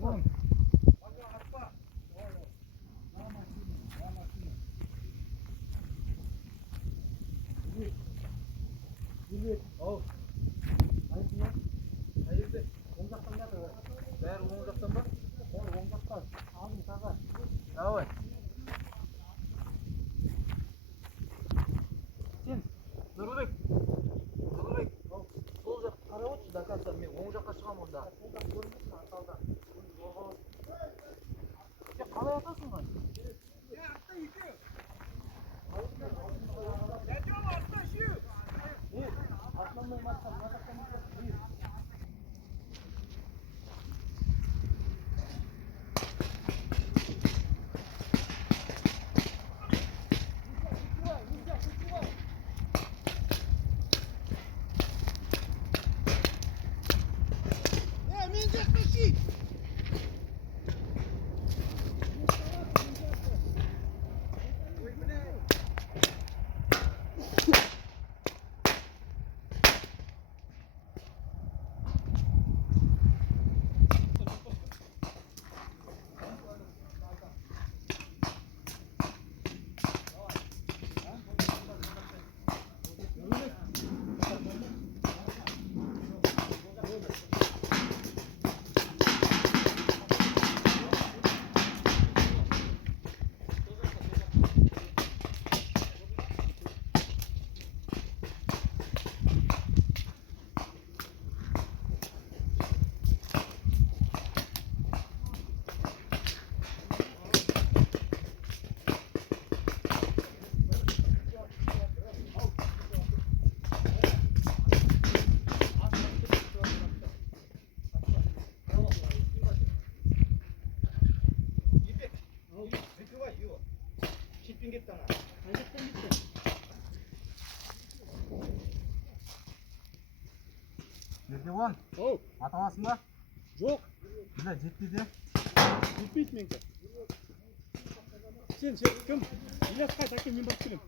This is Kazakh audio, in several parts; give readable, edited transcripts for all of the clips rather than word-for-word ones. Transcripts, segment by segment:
Вон. Ау. Hayırdır? Оң жақтан ба? Бәрі оң жақтан ба? Бәрі оң жақтан. Алдың саға. Давай. Сен, Нұрбек. Нұрбек. Сол жақ қарап отыршы до конца. Мен оң жаққа шығамын онда. Сол жақ көрінбейсің арталда. Сен қалай атасың ғой? Артта екі. Артта үшеу. Основной масса, мына жақтан бір. Еркебұлан, аталасың ба? Жоқ. Бля, жетпейді. Жетпейді меніңкі. Сен кім? Ілияс қайт, әкем мен барып келем.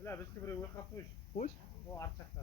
Бля, бізге біреу өқап қойшы. Қойш? О, арт жақта.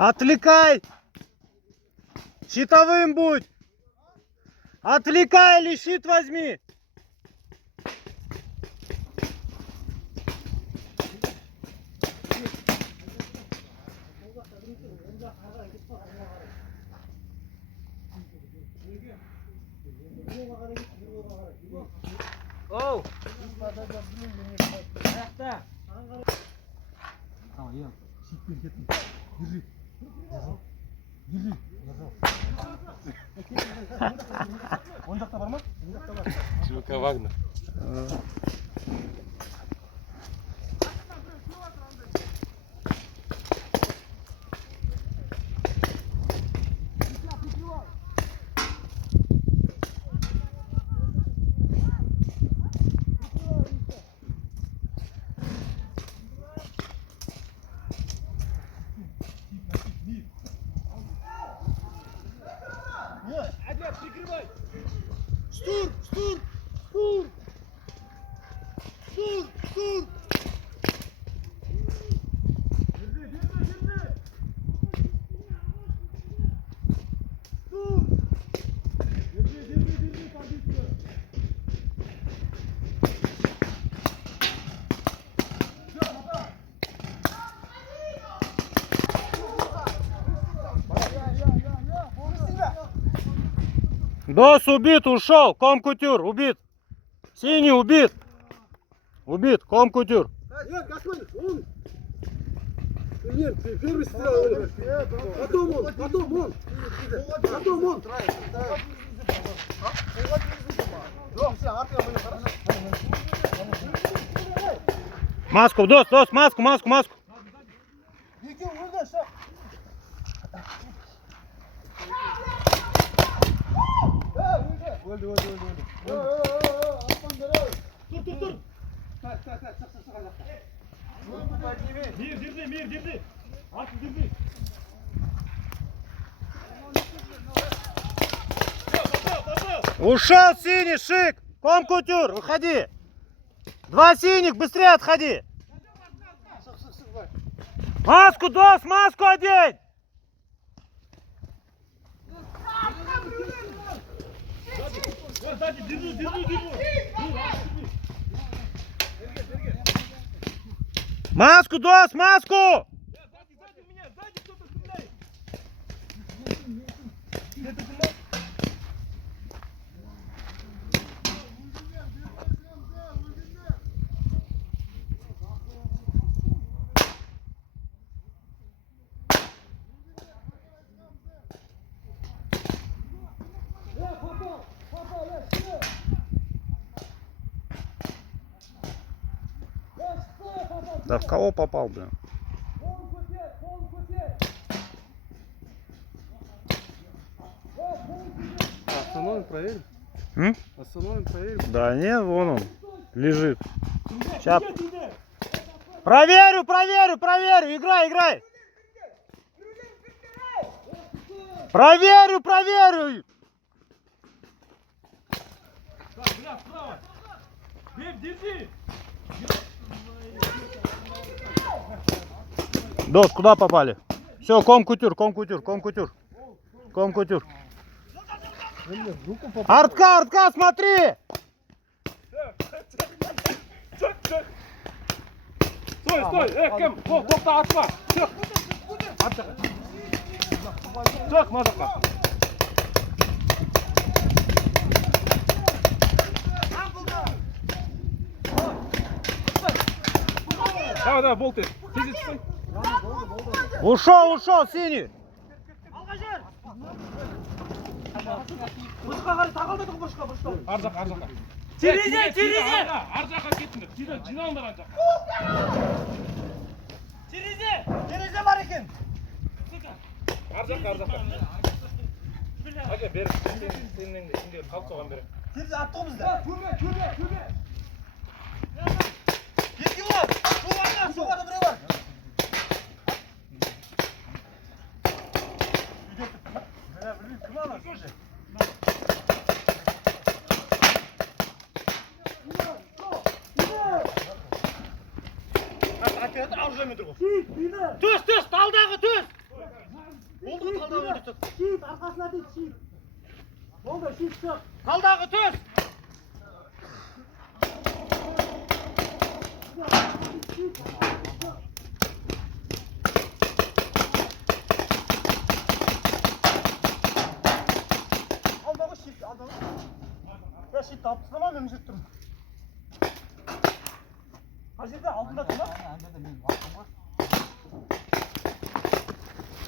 Отвлекай! Щитовым будь! Отвлекай или щит возьми! Оу! Держи. Держи. Он жақта бар ма? Он жақта бар. ЧВК Вагнер. Прикрывай! Штур! Штур! Штур! Штур! Штур! Держи, держи, держи! Дос убит, ушел. Ком-кутюр, убит. Синий убит. Убит, ком-кутюр. Нет, Гасман, он. Нет, первый стрелял. Потом он. Потом он. Маску, дос, маску. Dur. Мир, держи. Артем, держи. Ушел синий, шик. Ком-кутюр, выходи. Два синих, быстрее отходи. Маску, дос, маску одень. Сзади, держи. Маску, дос, маску. Сзади у меня, сзади кто-то стреляет. Да в кого попал, блин? Остановим, проверим. М? Остановим, проверим. Да не, вон он лежит. Сейчас. Проверю. Играй. Проверю. Так, бля, справа. Бег, держи. Дос, куда попали? Все, ком-кутюр. Артка, смотри! Стой, кім? Тоқта, атма. Çık. Çık, мазаққа. Давай, болт ет. Тез стой. Ушел, синий! Ар жаққа. Терезе! Ар жаққа кетіңдер. Жиналыңдар ар жаққа. Терезе бар екен! Ар жаққа. Аға, бері. Сенің ішінде қалып соған бері. Терезе атты бізді! Көбе! Екі бар! Жоғарда біреу бар! Төс, талдағы төс! Болды ғой талдағы өлі түк. Şiit, arkasına dik şiit. Oldu, şiit çık. Талдағы төс! Alдағы şiit, alдағы. Ya şiit alып тастама, мен жүріп тұрмын. Қай жерде алдында тұр ма?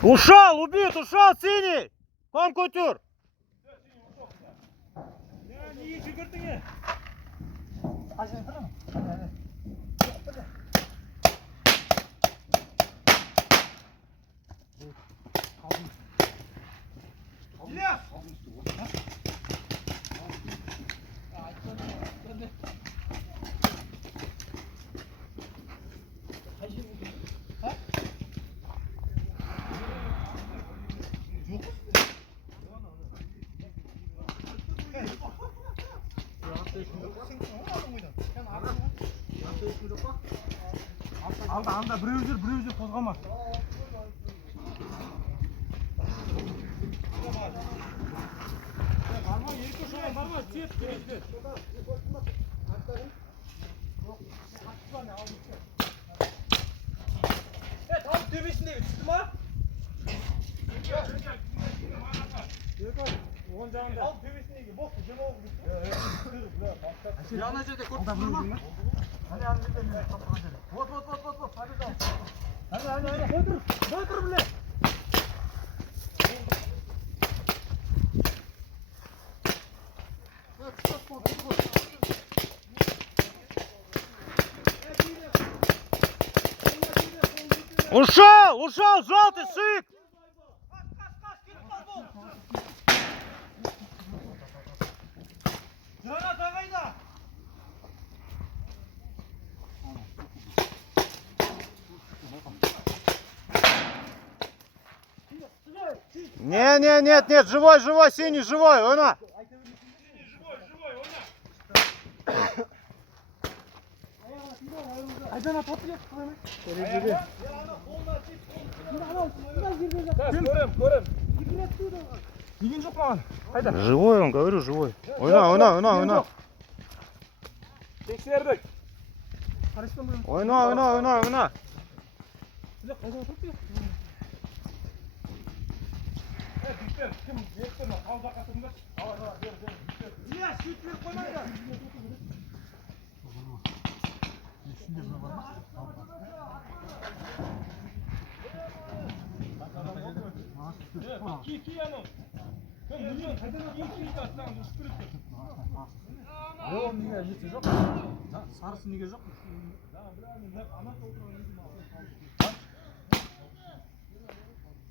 Ушел, убит, синий! Ком-кутюр! Неге жүгірдің? Қай жерде тұр ма? Анда біреу жүр қозғама. Барма, екі шоған барма, тет керекті. Тауып төбесіндегі түсті ма? оң жағында. Ал төбесіндегі бос жема болып кетті. ана жерде көріп тұрсың ма? Ана жерде мен тапқан жерде. Вот. Побежал. Ана. Отыр, бля. Ушел, желтый, сык! Жаңа тағайда. Нет, живой, синий, живой, она. Айдана топып Көрем. Деген жоқ маған. Қайда? Живой, он, говорю, живой. Ойна. Тексердік. Ойна. Кім ертең қал жаққа тұрыңдар. Иә, шетінен қоймаңдар. Ки анау. Ки тастаған ұшып келеді. Ол неге несі жоқ? Сарысы неге жоқ?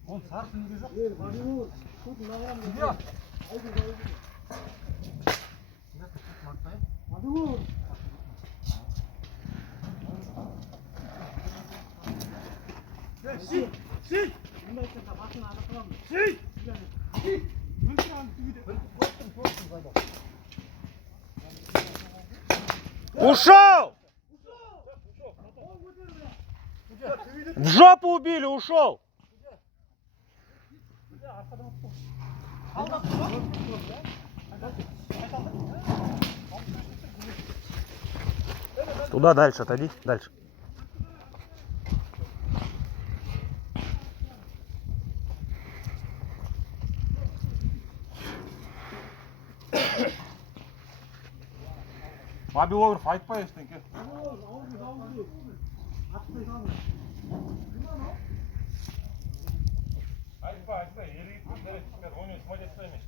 Он сарысы неге жоқ? Сит! Ушел! В жопу убили, ушел! Туда дальше, отойди, дальше. Баби Овров айтпай ештеңке. Айтпа, ерегіп көрдірек. Оны смотреть емес.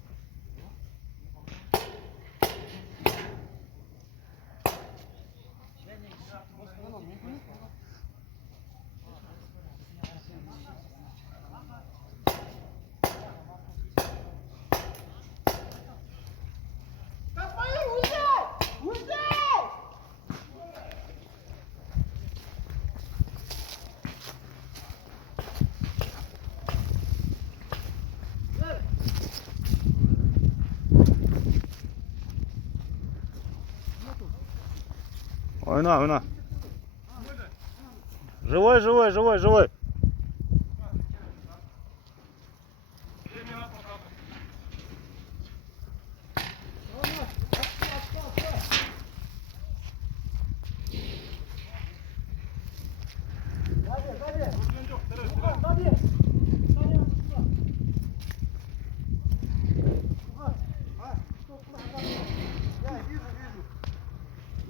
Ойна. Живой.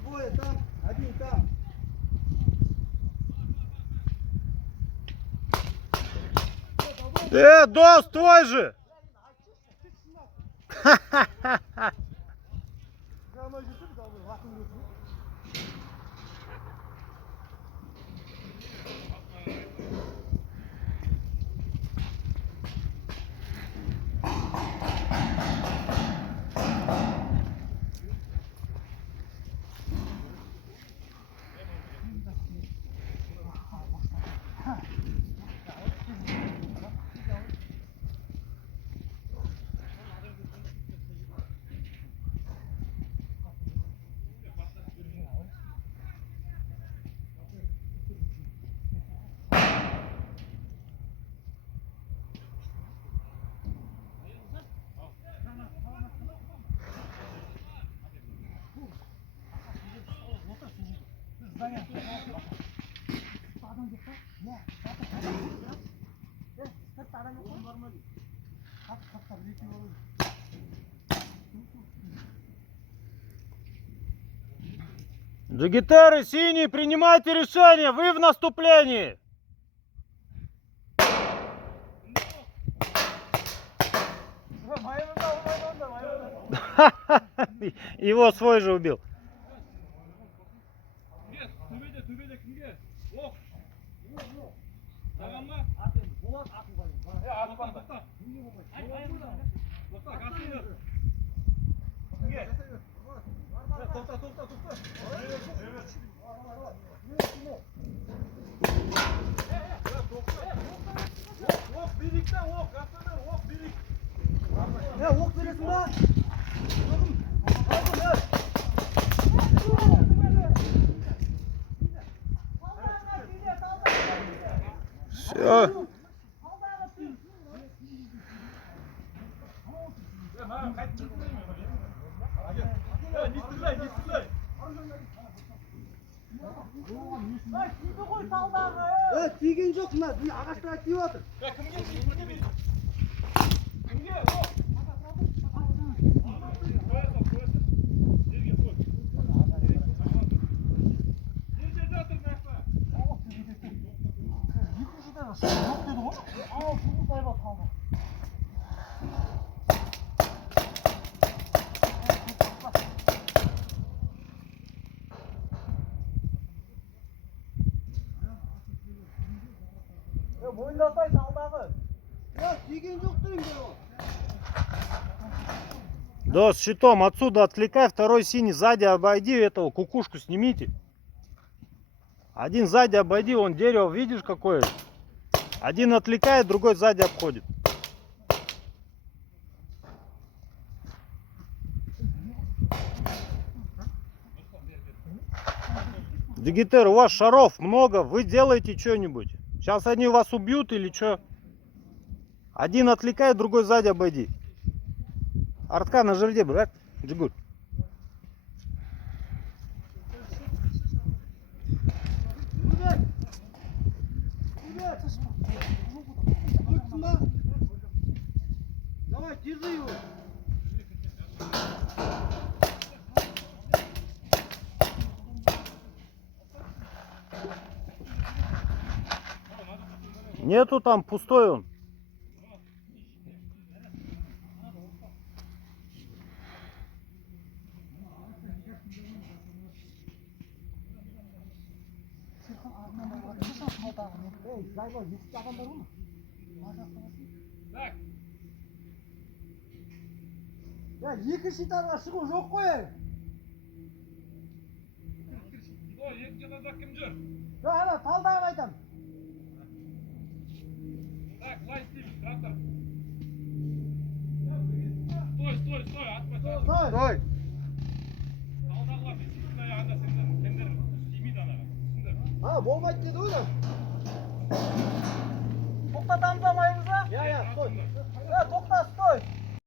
Двое там, один там. Дос, твой же! Джигитеры, синий, принимайте решение, вы в наступлении. Его свой же убил. 두배대 큰게 오. 나갔나? 야 아빠 갔다. 갔다 갔어요. 큰게. 똑다. 옥 비릭다 옥 갔으면 옥 비릭. 야, 옥 들였습니다. Все. 야, 뛰긴 좋구나. 네 아가씨가 뛰어왔다. 야, 모인다, 살다가. 야, 뛰긴 좋더인데요. Да, с щитом отсюда отвлекай, второй синий сзади обойди, этого кукушку снимите. Один сзади обойди, вон дерево, видишь какое? Один отвлекает, другой сзади обходит. Дигитер, у вас шаров много, вы делаете что-нибудь. Сейчас они вас убьют или что? Один отвлекает, другой сзади обойди. Артка на жерде, брат. Джигуль. Давай, держи его. Нету там, пустой он. 야, екі шитарға шығу жоқ қой. 이거 екінші кім жүр? 야, ана талдағын айтам. Так, былай істейміз, трактор. Стой, атпа. Стой. Алдағылар бесіктің аяғында сендер істемейді анаға. Түсіндір. Болмайды деді ғой да. Тоқтатамыз ба майымызға? Я, стой. Тоқта, стой.